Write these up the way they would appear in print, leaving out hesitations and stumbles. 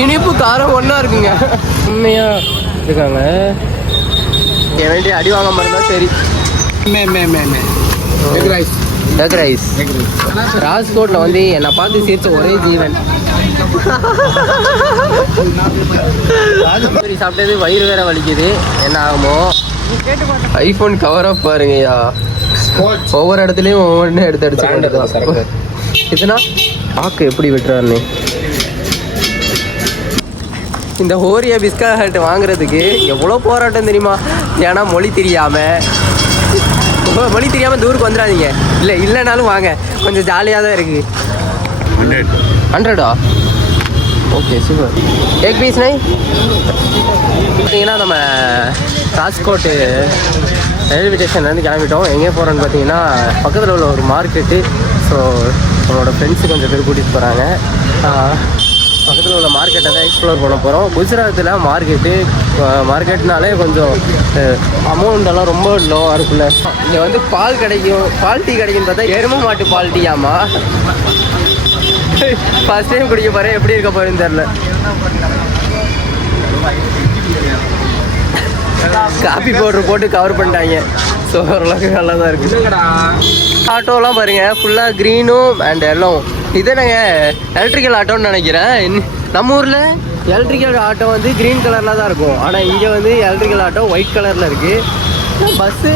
இனிப்பு காரம் ஒன்றா இருக்குங்க. உண்மையாக இருக்காங்க. என் வேண்டிய அடி வாங்க மாதிரி இருந்தால் சரி. எக் ரைஸ் ராஜ்கோட்டில் வந்து என்னை பார்த்து சிரிச்ச ஒரே ஜீவன். சாப்பிட்டது வயிறு வேற வலிக்குது. என்ன ஆகுமோ? ஐஃபோன் கவராக பாருங்கய்யா. ஒவ்வொரு இடத்துலையும் ஒவ்வொன்று எடுத்து அடிச்சு இதுனா பார்க்க எப்படி விட்டுறாருன்னு. இந்த ஓரியா பிஸ்கட் வாங்குறதுக்கு எவ்வளோ போராட்டம் தெரியுமா? ஏன்னா மொழி தெரியாமல் தூருக்கு வந்துடாதீங்க. இல்லைனாலும் வாங்க, கொஞ்சம் ஜாலியாக தான் இருக்குது. 100 ஓகே சூப்பர். எக் பீஸ் நை பார்த்தீங்கன்னா நம்ம ராஜ்கோட்டு ரயில்வே ஸ்டேஷன்லேருந்து கிளம்பிட்டோம். எங்கே போகிறோன்னு பார்த்தீங்கன்னா பக்கத்தில் உள்ள ஒரு மார்க்கெட்டு. ஸோ நம்மளோட ஃப்ரெண்ட்ஸு கொஞ்சம் பேர் கூட்டிகிட்டு போகிறாங்க. பக்கத்தில் உள்ள மார்க்கெட்டை தான் எக்ஸ்ப்ளோர் பண்ண போகிறோம். குஜராத்தில் மார்க்கெட்னாலே கொஞ்சம் அமௌண்டெல்லாம் ரொம்ப லோவாக இருக்குல்ல. இங்கே வந்து பால் கிடைக்கும், பால் டீ கிடைக்குன்னு பார்த்தா எருமை மாட்டு பால் டீயாமா. ஃபர்ஸ்ட் டைம் குடிக்க போகிறேன், எப்படி இருக்க போகிறேன்னு தெரில. காப்பி பவுடர் போட்டு கவர் பண்ணிட்டாங்க. ஸோ ஓரளவுக்கு நல்லா தான் இருக்குது. ஆட்டோலாம் பாருங்கள், ஃபுல்லாக க்ரீனும் அண்ட் எல்லோவும். இதே நாங்கள் எலக்ட்ரிக்கல் ஆட்டோன்னு நினைக்கிறேன். நம்ம ஊரில் எலக்ட்ரிக்கல் ஆட்டோ வந்து க்ரீன் கலரில் தான் இருக்கும். ஆனால் இங்கே வந்து எலக்ட்ரிக்கல் ஆட்டோ ஒயிட் கலரில் இருக்குது. பஸ்ஸு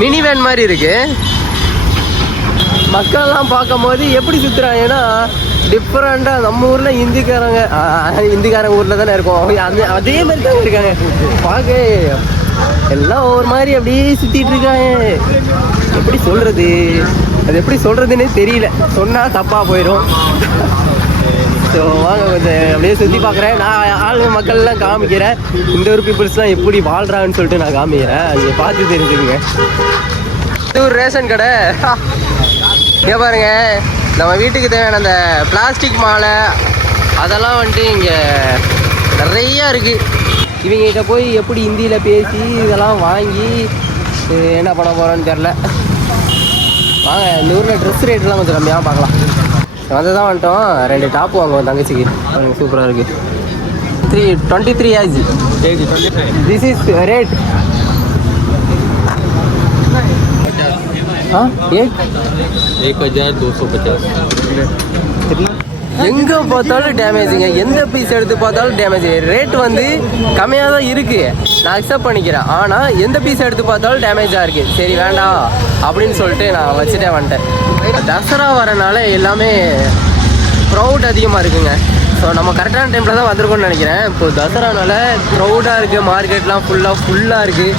மினி வேன் மாதிரி இருக்குது. மக்கள்லாம் பார்க்கும்போது எப்படி சுற்றுறாங்கன்னா டிஃப்ரெண்ட்டாக. நம்ம ஊரில் இந்திக்காரங்க ஊரில் தானே இருக்கோம். அதே மாதிரி தான் இருக்காங்க. பார்க்க எல்லாம் ஒவ்வொரு மாதிரி அப்படியே சுற்றிட்டு இருக்காங்க. எப்படி சொல்கிறது, அது எப்படி சொல்கிறதுன்னே தெரியல. சொன்னால் தப்பாக போயிடும். ஸோ வாங்க கொஞ்சம் அப்படியே சுற்றி பார்க்குறேன். நான் மக்கள்லாம் காமிக்கிறேன். இந்த ஒரு பீப்புள்ஸ்லாம் எப்படி வாழ்கிறாங்கன்னு சொல்லிட்டு நான் காமிக்கிறேன். அதை பார்த்து தெரிஞ்சுக்குங்க. இது ஒரு ரேஷன் கடை. இங்கே பாருங்க, நம்ம வீட்டுக்கு தேவையான அந்த பிளாஸ்டிக் மாலை அதெல்லாம் வந்துட்டு இங்கே நிறையா இருக்குது. இவங்ககிட்ட போய் எப்படி ஹிந்தியில் பேசி இதெல்லாம் வாங்கி என்ன பண்ண போகிறோன்னு தெரில. வாங்க, இந்த ஊரில் ட்ரெஸ் ரேட்லாம் கொஞ்சம் கம்மியாக பார்க்கலாம். வந்து தான் வந்துட்டோம். 2 டாப் வாங்குவோம் தங்கச்சிக்கு. சூப்பராக இருக்குது. 23 ஏஜ். This is rate. हाँ 1250. எங்கே பார்த்தாலும் டேமேஜுங்க. எந்த பீஸ் எடுத்து பார்த்தாலும் டேமேஜ். ரேட் வந்து கம்மியாக தான் இருக்குது, நான் அக்செப்ட் பண்ணிக்கிறேன். ஆனால் எந்த பீஸ் எடுத்து பார்த்தாலும் டேமேஜாக இருக்குது. சரி வேண்டாம் அப்படின்னு சொல்லிட்டு நான் வச்சுட்டே வந்துட்டேன். தசரா வரனால எல்லாமே க்ரௌட் அதிகமாக இருக்குங்க. ஸோ நம்ம கரெக்டான டைமில் தான் வந்திருக்கோம்னு நினைக்கிறேன். இப்போது தசரானால க்ரௌடாக இருக்குது. மார்க்கெட்லாம் ஃபுல்லாக இருக்குது.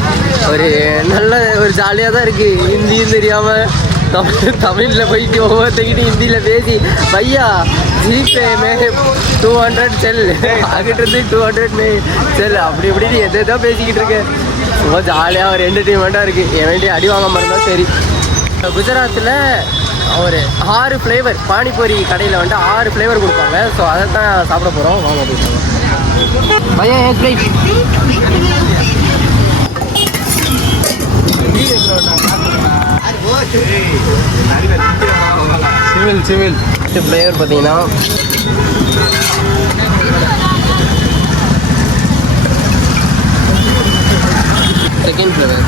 ஒரு ஜாலியாக தான் இருக்குது. ஹிந்தியும் தெரியாமல் தமிழில் போயிட்டு ஒவ்வொருத்தங்கிட்ட ஹிந்தியில் பேசி பையா ஜிபே மே 200 செல் அங்கிட்டு 200 மே செல் அப்படி இப்படின்னு எதோ பேசிக்கிட்டு இருக்கேன். ரொம்ப ஜாலியாக ஒரு என்டர்டெயின்மெண்ட்டாக இருக்குது. என் வேண்டிய அடி வாங்க மாதிரி தான் சரி. குஜராத்தில் ஒரு 6 ஃப்ளேவர் பானிபூரி கடையில் வந்துட்டு 6 ஃப்ளேவர் கொடுப்பாங்க. ஸோ அதை தான் சாப்பிட போகிறோம். வாங்க போய் பையன் எக் ரைஸ். சிவில் ஃப்ளேவர் பார்த்தீங்கன்னா செகண்ட் ஃப்ளேவர்.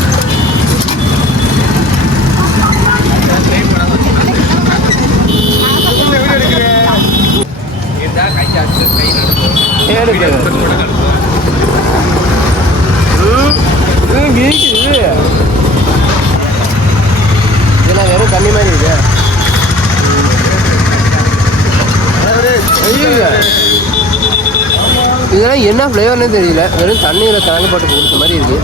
இதெல்லாம் வெறும் தண்ணி மாதிரி இருக்கு. இதெல்லாம் என்ன ஃப்ளேவர்னே தெரியல. வெறும் தண்ணியில் கலந்து போட்டு கொடுத்த மாதிரி இருக்குது.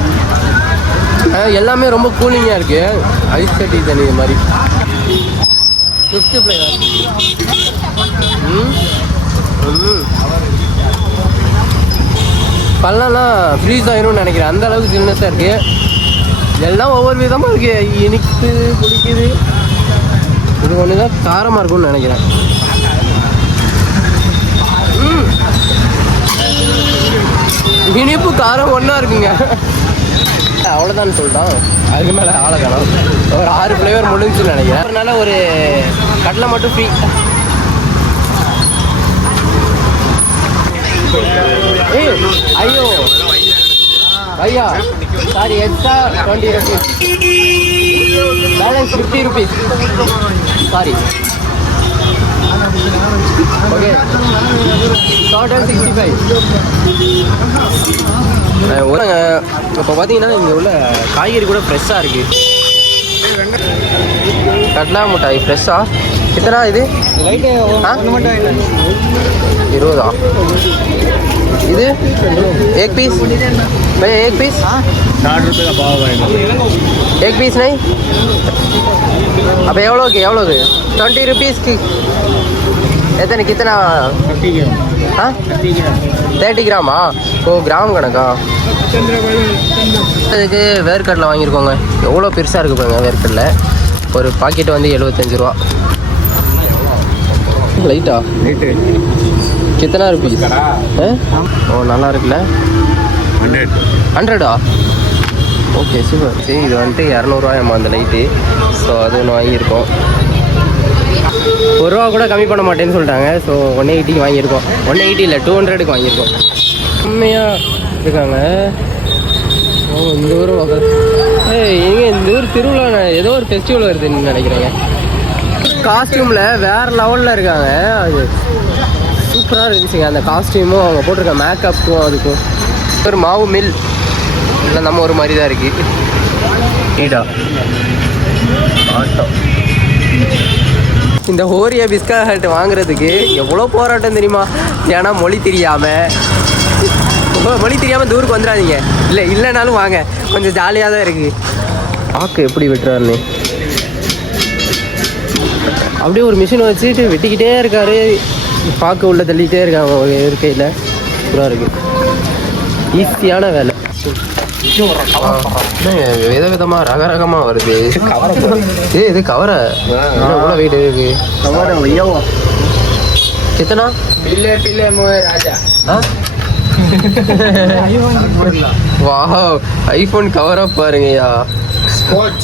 எல்லாமே ரொம்ப கூலிங்காக இருக்குது. ஐஸ் கட்டி தண்ணி மாதிரி. 5th flavour. பல்லெல்லாம் ஃப்ரீஸ் ஆகிரும்னு நினைக்கிறேன். அந்த அளவுக்கு சில்னஸாக இருக்குது. எல்லாம் ஒவ்வொரு விதமாக இருக்குது. இனிப்பு பிடிக்குது. இது ஒன்று தான் காரமாக இருக்கும்னு நினைக்கிறேன். இனிப்பு காரம் ஒன்றா இருக்குங்க. அவ்வளோதான் சொல்லிட்டோம். அதுக்கு மேலே ஆளை காணும். ஒரு 6 ஃப்ளேவர் முடிஞ்சுன்னு நினைக்கிறேன். அதனால ஒரு கடலை மட்டும் ஃப்ரீ. ஐயோ भैया सारी एक्स्ट्रा 20 रुपीस बैलेंस 50 रुपीस सारी ओके टोटल 65 இப்போ பார்த்தீங்கன்னா இங்கே உள்ள காய்கறி கூட ஃப்ரெஷ்ஷாக இருக்குது. கட்லா மிட்டாய் ஃப்ரெஷ்ஷா कितना இது 20 இது एक पीस भैया एक पीस 60 रुपये का भाव है. एक पीस नहीं अब எவ்வளோக்கு 20 रुपीस की எத்தனை कितना 30 ग्राम. हाँ 30 கிராமா ஓ கிராம் கணக்கா. அதுக்கு வேர்க்கடலை வாங்கியிருக்கோங்க. எவ்வளோ பெருசாக இருக்குது பாருங்க வேர்க்கடலை. ஒரு பாக்கெட் வந்து 75 ரூபா. லைட்டா कितना रुपीस ஓ நல்லா இருக்குல்ல 100 ஓகே சூப்பர். சரி இது வந்துட்டு 200 அந்த லைட்டு. ஸோ அது ஒன்று வாங்கியிருக்கோம். 1 ரூபா கூட கம்மி பண்ண மாட்டேன்னு சொல்லிட்டாங்க. ஸோ 180 வாங்கியிருக்கோம். 180 இல்லை 200 வாங்கியிருக்கோம். உண்மையாக இருக்காங்க. ஓ இந்த ஊர் எங்கே இந்த ஊர் திருவிழா ஏதோ ஒரு ஃபெஸ்டிவல் வருதுன்னு நினைக்கிறேங்க. காஸ்டியூமில் வேறு லெவலில் இருக்காங்க. அது சூப்பராக இருந்துச்சுங்க அந்த காஸ்டியூமும் அவங்க போட்டிருக்க மேக்கப்பும். அதுக்கும் ஒரு மாவு மில் இல்லை நம்ம ஒரு மாதிரி தான் இருக்குது. நீடா ஆட்டோ இந்த ஓரியா பிஸ்கட் வாங்குறதுக்கு எவ்வளோ போராட்டம் தெரியுமா. ஏன்னா மொழி தெரியாமல் தூருக்கு வந்துடாதீங்க. இல்லைனாலும் வாங்க, கொஞ்சம் ஜாலியாக தான் இருக்குது. ஆக்கு எப்படி வெட்டுறாருன்னு அப்படியே ஒரு மிஷினை வச்சுட்டு வெட்டிக்கிட்டே இருக்காரு. பாக்கு உள்ள தள்ளிக்கிட்டே இருக்காங்க இருக்கையில். சூப்பராக இருக்குது. ஈஸியான வேலை. விதவிதமாக ரகரகமாக வருது. இது கவரை எவ்வளோ வெயிட் இருக்கு. கித்தனா வாவ் ஐஃபோன் கவரா பாருங்கய்யா.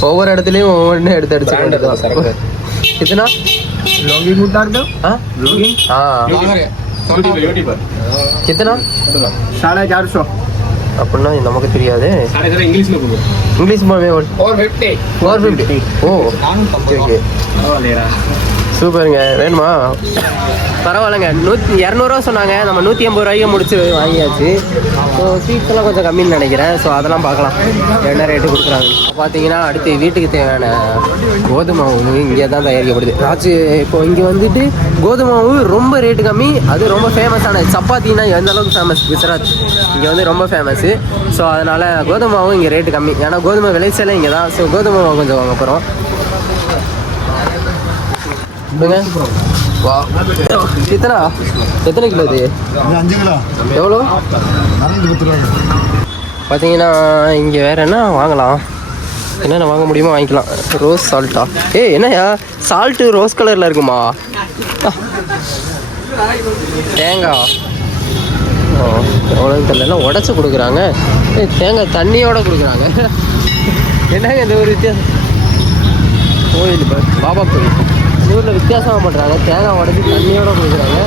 ஒவ்வொரு இடத்துலையும் ஒவ்வொன்று எடுத்து அடிச்சு. कितना लॉगिन उतार दो. हाँ लॉगिन हाँ कितना 450 அப்படின்னா நமக்கு தெரியாது. இங்கிலீஷ் ஓ ஓகே சூப்பருங்க. வேணுமா பரவாயில்லைங்க. 200 சொன்னாங்க. நம்ம 180 ரூபாய்க்கு முடிச்சு வாங்கியாச்சு. ஸோ சீட்ஸ்லாம் கொஞ்சம் கம்மின்னு நினைக்கிறேன். ஸோ அதெல்லாம் பார்க்கலாம் என்ன ரேட்டு கொடுக்குறாங்க. பார்த்தீங்கன்னா அடுத்து வீட்டுக்கு தேவையான கோதுமை மாவு இங்கே தான் தயாரிக்கப்படுது. இப்போ இங்கே வந்துட்டு கோதுமை மாவு ரொம்ப ரேட்டு கம்மி. அது ரொம்ப ஃபேமஸான சப்பாத்தின்னா எந்த அளவுக்கு ஃபேமஸ் குஜராத் இங்கே வந்து ரொம்ப ஃபேமஸ்ஸு. ஸோ அதனால் கோதுமை மாவும் இங்கே ரேட்டு கம்மி. ஏன்னா கோதுமை விளைச்சலே இங்கே தான். ஸோ கோதுமை மாவு கொஞ்சம் வாங்க போகிறோம். வா எத்தனை கிலோ இது? 5 கிலோ. எவ்வளோ? பார்த்தீங்கன்னா இங்கே வேறு என்ன வாங்கலாம், என்னென்ன வாங்க முடியுமோ வாங்கிக்கலாம். ரோஸ் சால்ட்டா? என்னையா சால்ட்டு ரோஸ் கலரில் இருக்குமா? தேங்காய் எவ்வளோன்னு தெரியல. உடச்சி கொடுக்குறாங்க. தேங்காய் தண்ணியோடு கொடுக்குறாங்க. என்னங்க இந்த ஒரு வித்தியாசம். கோயில் பாபா கோயில் ஊரில் வித்தியாசமாக பண்ணுறாங்க. தேங்காய் உடச்சி தண்ணியோடு கொடுக்குறாங்க.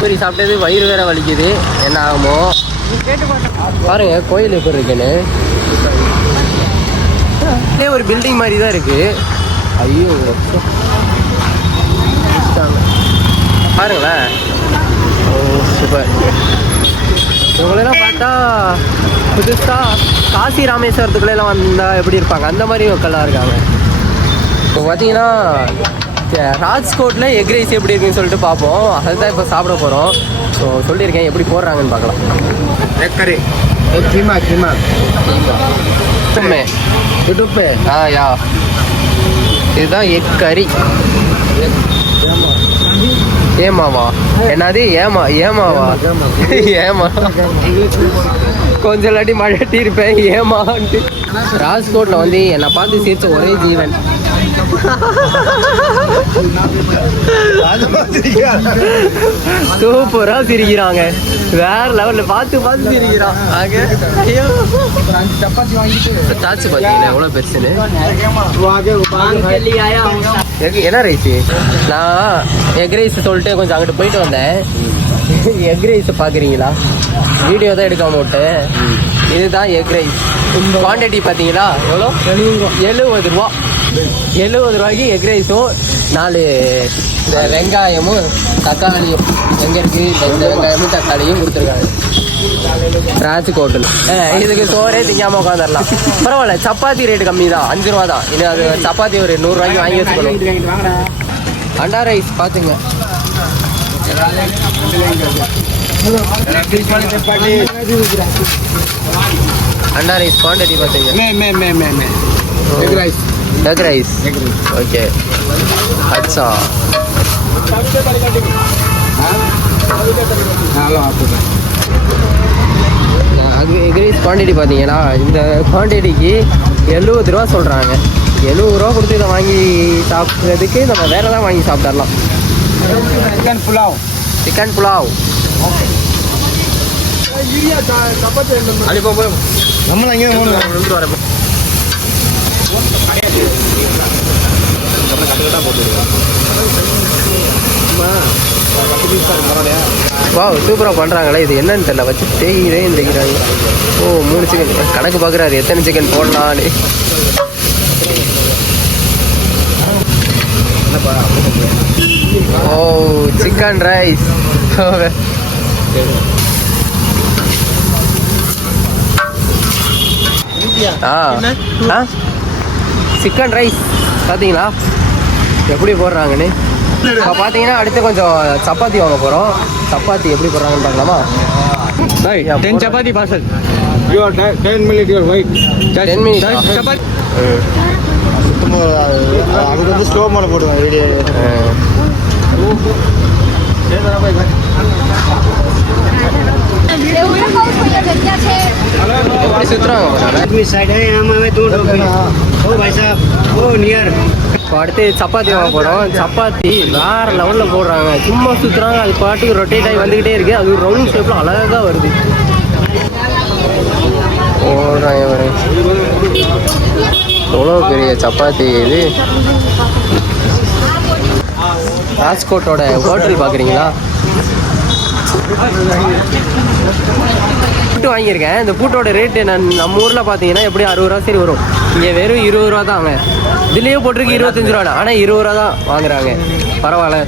சரி சாப்பிட்டது வயிறு வேற வலிக்குது. என்ன ஆகுமோ பாருங்க. கோயில் எப்படி இருக்குன்னு ஒரு பில்டிங் மாதிரி தான் இருக்குது. ஐயோ பாருங்களேன். ஓ சூப்பர். இவங்களெல்லாம் பார்த்தா புதுசாக காசி ராமேஸ்வரத்துக்குள்ளெல்லாம் வந்தால் எப்படி இருப்பாங்க அந்த மாதிரி மக்கள்லாம் இருக்காங்க. இப்போ பார்த்தீங்கன்னா ராஜ்கோட்டில் எக் ரைஸ் எப்படி இருக்குன்னு சொல்லிட்டு பார்ப்போம். அதுதான் இப்போ சாப்பிட போகிறோம். ஸோ சொல்லியிருக்கேன் எப்படி போடுறாங்கன்னு பார்க்கலாம். எக் கறி கீமா யூடியூப் யா இதுதான் எக் கறி. ஏமாவா? என்னது ஏமாவா? கொஞ்சம் இல்லாட்டி மழட்டி இருப்பேன் ஏமான்ட்டு. ராஜ்கோட்டில் வந்து என்னை பார்த்து சிரிச்ச ஒரே ஜீவன் சூப்பரா சிரிக்கிறாங்க. வேற லெவல்ல பார்த்து சிரிக்கிறான். தாச்சு பார்த்தீங்களா எவ்வளோ பெருசுன்னு. என்ன ரைஸு? நான் எக் ரைஸ் சொல்லிட்டு கொஞ்சம் அங்கிட்டு போயிட்டு வந்தேன். எக் ரைஸ் பார்க்குறீங்களா? வீடியோ தான் எடுக்காம விட்டு. இதுதான் எக் ரைஸ். குவான்டிட்டி பார்த்தீங்களா எவ்வளோ? 70 ரூபா. 70 ரூபாய்க்கு எக் ரைஸும் 4 இந்த வெங்காயமும் தக்காளியும் எங்கே இருக்குது இந்த வெங்காயமும் தக்காளியும் கொடுத்துருக்காங்க. ராஜ்கோட்டில் இதுக்கு சோறே திங்காமல் உட்காந்துடலாம். பரவாயில்ல, சப்பாத்தி ரேட்டு கம்மி தான், 5 ரூபா தான். இது அது சப்பாத்தி ஒரு 100 ரூபாய்க்கு வாங்கி வச்சுக்கணும். அண்டா ரைஸ் பார்த்துங்க. अंडा राइस क्वांटिटी बताइए. मैं egg rice. Egg rice okay. अच्छा எக் ரைஸ் குவான்டிட்டி பார்த்தீங்கன்னா இந்த குவான்டிட்டிக்கு 70 ரூபா சொல்கிறாங்க. 70 ரூபா கொடுத்து இதை வாங்கி சாப்பிட்றதுக்கு நம்ம வேறு தான் வாங்கி சாப்பிட்றலாம். चिकन पुलाव. चिकन पुलाव നമ്മൾ അങ്ങനെ வா சூப்பராக பண்ணுறாங்களே. இது என்னன்னு தெரியல, வச்சு தேய்கிறே தேய்க்கிறாங்க. ஓ 3 சிக்கன் கணக்கு பார்க்குறாரு எத்தனை சிக்கன் போடலான்னு. ஓ சிக்கன் ரைஸ். சிக்கன் ரைஸ் பார்த்தீங்களா எப்படி போடுறாங்கன்னு. இப்போ பார்த்தீங்கன்னா அடுத்து கொஞ்சம் சப்பாத்தி வாங்க போகிறோம். சப்பாத்தி எப்படி போடுறாங்கன்னு பார்க்கலாமா? 10 chapati parcel. You are 10 minutes your wait. 10 minutes chapati. அது வந்து ஸ்லோ மோட போடுவேன் வீடியோ. எப்படி சுற்றுறாங்க? இப்போ அடுத்து சப்பாத்தி வாங்க போகிறோம். சப்பாத்தி வேறு லெவலில் போடுறாங்க. சும்மா சுற்றுறாங்க, அது பாட்டுக்கு ரொட்டேட் ஆகி வந்துக்கிட்டே இருக்குது. அது ஒரு ரவுண்ட் ஷேப்பில் அழகாக வருது. போடுறாங்க ஒரு எவ்வளோ பெரிய சப்பாத்தி இது. ராஜ்கோட்டோட ஹோட்டல் பார்க்குறீங்களா? பூட்டு வாங்கியிருக்கேன். இந்த பூட்டோட ரேட்டு நம்ம ஊரில் பார்த்தீங்கன்னா எப்படி 60 ரூபா சரி வரும். இங்கே வெறும் 20 ரூபா தான். அவங்க இதுலேயே போட்டிருக்கு 25 ரூபா, ஆனால் 20 ரூபா தான் வாங்குறாங்க. பரவாயில்ல,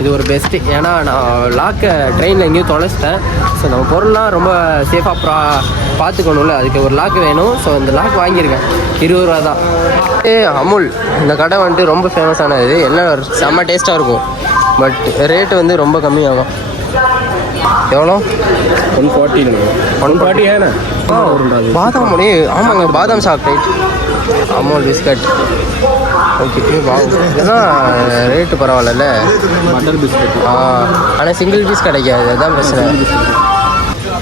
இது ஒரு பெஸ்ட்டு. ஏன்னா நான் லாக்கை ட்ரெயினில் எங்கேயும் தொலைச்சிட்டேன். ஸோ நம்ம பொருள்லாம் ரொம்ப சேஃபாக பார்த்துக்கணும்ல, அதுக்கு ஒரு லாக் வேணும். ஸோ இந்த லாக் வாங்கியிருக்கேன், 20 ரூபா தான். அமுல் இந்த கடை வந்துட்டு ரொம்ப ஃபேமஸானது. எல்லாம் செம்ம டேஸ்ட்டாக இருக்கும். பட் ரேட்டு வந்து ரொம்ப கம்மியாகும். எவ்வளோ? 140 ஏன்னா பாதாம் முடி. ஆமாங்க, பாதாம் சாக்லேட், அமுல் பிஸ்கட். ஓகே இதுதான் ரேட்டு பரவாயில்ல. Butter biscuit. ஆனால் சிங்கிள் பீஸ் கிடைக்காது, அதுதான் பிரச்சனை.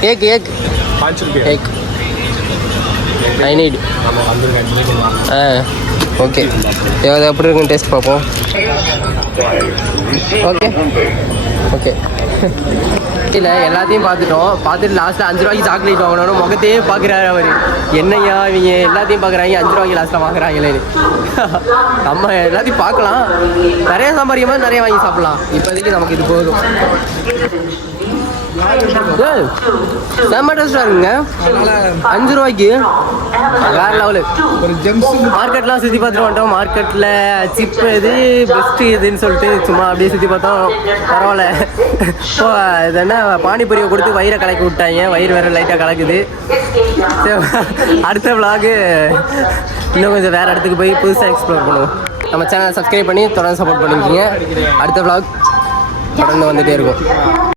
Cake cake cake I need. Okay அது எப்படி இருக்குன்னு டேஸ்ட் பார்ப்போம். ஓகே ஓகே இல்லை எல்லாத்தையும் பார்த்துட்டு லாஸ்ட்டில் 5 ரூபாய்க்கு சாக்லேட் வாங்கணும். முகத்தையே பார்க்குறாரு அவர். என்னையா இவங்க எல்லாத்தையும் பார்க்குறாங்க, 5 ரூபாய்க்கு லாஸ்ட்டில் வாங்குறாங்களேன்னு. நம்ம எல்லாத்தையும் பார்க்கலாம், நிறையா சம்பாதிக்கும் போது நிறைய வாங்கி சாப்பிட்லாம். இப்போதைக்கு நமக்கு இது போதும். செம்ம டேஸ்டாக இருக்குங்க. 5 ரூபாய்க்கு வேற லெவலு. ஒரு ஜெம்ஸ். மார்க்கெட்லாம் சுற்றி பார்த்துட்டு வந்துட்டோம். மார்க்கெட்டில் சிப்பு எது பெஸ்ட்டு எதுன்னு சொல்லிட்டு சும்மா அப்படியே சுற்றி பார்த்தோம். பரவாயில்ல. இப்போ இது என்ன பானிபூரியை கொடுத்து வயிறை கலக்கி விட்டாங்க. வயிறு வேறு லைட்டாக கலக்குது. அடுத்த விலாகு இன்னும் கொஞ்சம் வேறு இடத்துக்கு போய் புதுசாக எக்ஸ்ப்ளோர் பண்ணுவோம். நம்ம சேனலை சப்ஸ்கிரைப் பண்ணி தொடர்ந்து சப்போர்ட் பண்ணிக்கிங்க. அடுத்த விலாக் தொடர்ந்து வந்துகிட்டே இருக்கும்.